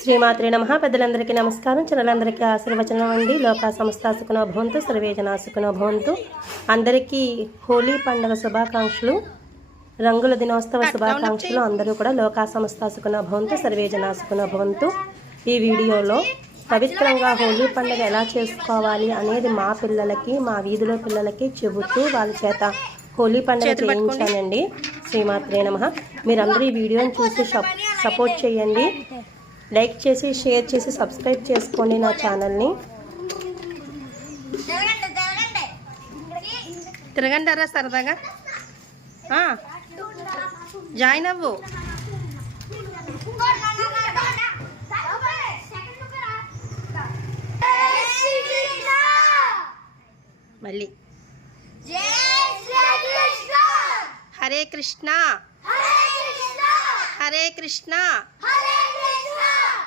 శ్రీమాత్రి నమ. పెద్దలందరికీ నమస్కారం. చిన్నలందరికీ ఆశీర్వచనం అండి. లోకా సంస్థ సుఖనో భవంతు. సర్వేజన సుఖనో భవంతు. అందరికీ హోలీ పండుగ శుభాకాంక్షలు. రంగుల దినోత్సవ శుభాకాంక్షలు. అందరూ కూడా లోకా సంస్థ సుఖనో భవంతు సర్వేజన సుఖనో భవంతు. ఈ వీడియోలో పవిత్రంగా హోలీ పండుగ ఎలా చేసుకోవాలి అనేది మా పిల్లలకి మా వీధిలో పిల్లలకి చెబుతూ వాళ్ళ చేత హోలీ పండుగ చేయించానండి. శ్రీమాత్రే నమ. మీరందరూ ఈ వీడియోని చూసి సప్- సపోర్ట్ చేయండి. లైక్ చేసి షేర్ చేసి సబ్స్క్రైబ్ చేసుకోండి నా ఛానల్ని. తిరగంటారా సరదాగా? జాయిన్ అవ్వు. మళ్ళీ. హరే కృష్ణ. హరే కృష్ణ. కృష్ణ.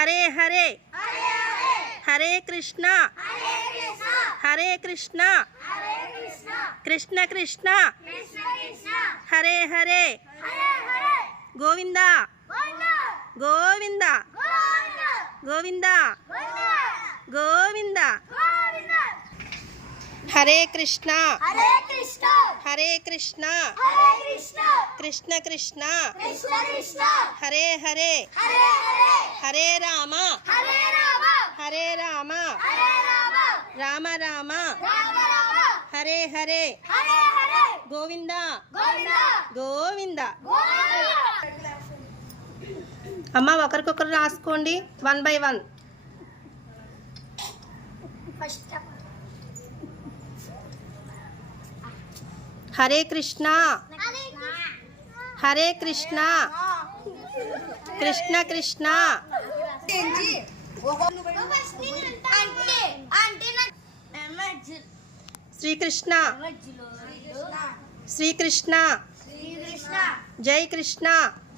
హరే హరే. హరే కృష్ణ. హరే కృష్ణ. కృష్ణ కృష్ణ. హరే హరే. గోవింద. గోవింద. గోవింద. గోవింద. హరే కృష్ణ. హరే కృష్ణ. హరే కృష్ణ. హరే కృష్ణ. కృష్ణ కృష్ణ. కృష్ణ కృష్ణ. హరే హరే. హరే హరే. హరే రామ. హరే రామ. హరే రామ. హరే రామ. హరే హరే. హరే హరే. గోవింద. గోవింద. గోవింద. గోవింద. అమ్మ ఒకరికొకరు రాసుకోండి. One by one. ఫస్ట్ హరే కృష్ణ హరే కృష్ణ కృష్ణ కృష్ణ శ్రీకృష్ణ శ్రీకృష్ణ జై కృష్ణ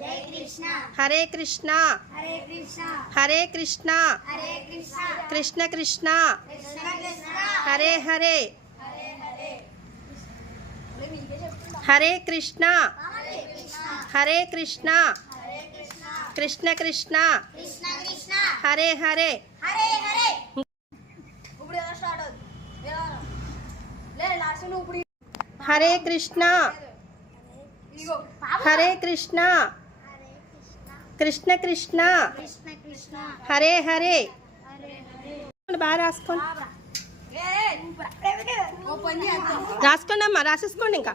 జై కృష్ణ హరే కృష్ణ హరే కృష్ణ హరే కృష్ణ హరే కృష్ణ కృష్ణ కృష్ణ కృష్ణ కృష్ణ హరే హరే హరే కృష్ణ. హరే కృష్ణ. కృష్ణ కృష్ణ. కృష్ణ కృష్ణ. హరే హరే. హరే కృష్ణ. హరే కృష్ణ. కృష్ణ. కృష్ణ కృష్ణ. కృష్ణ హరే హరే. హరే హరే. బాగా రాసుకోండి రాసుకోండి అమ్మా రాసేసుకోండి ఇంకా.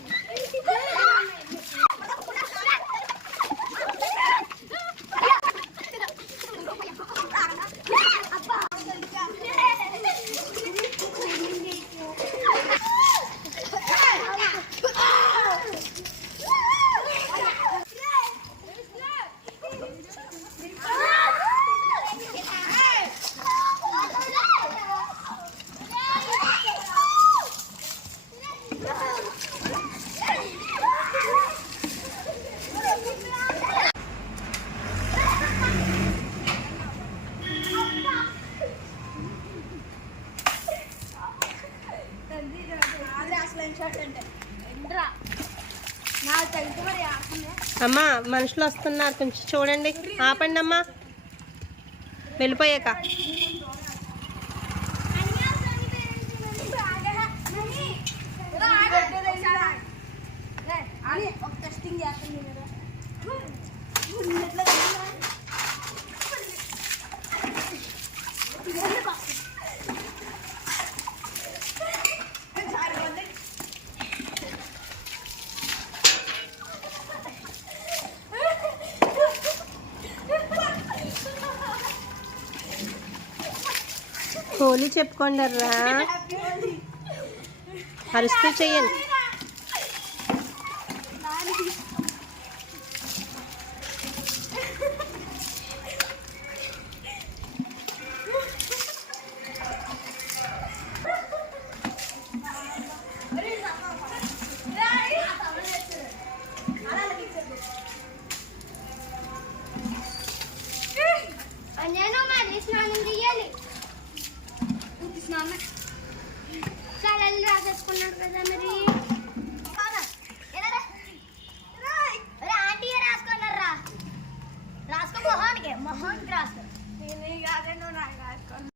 అమ్మా మనుషులు వస్తున్నారు. కొంచెం చూడండి. ఆపండి అమ్మా వెళ్ళిపోయాక. హోలీ చెప్పుకోండి రా అరుస్తూ చెయ్యండి. con la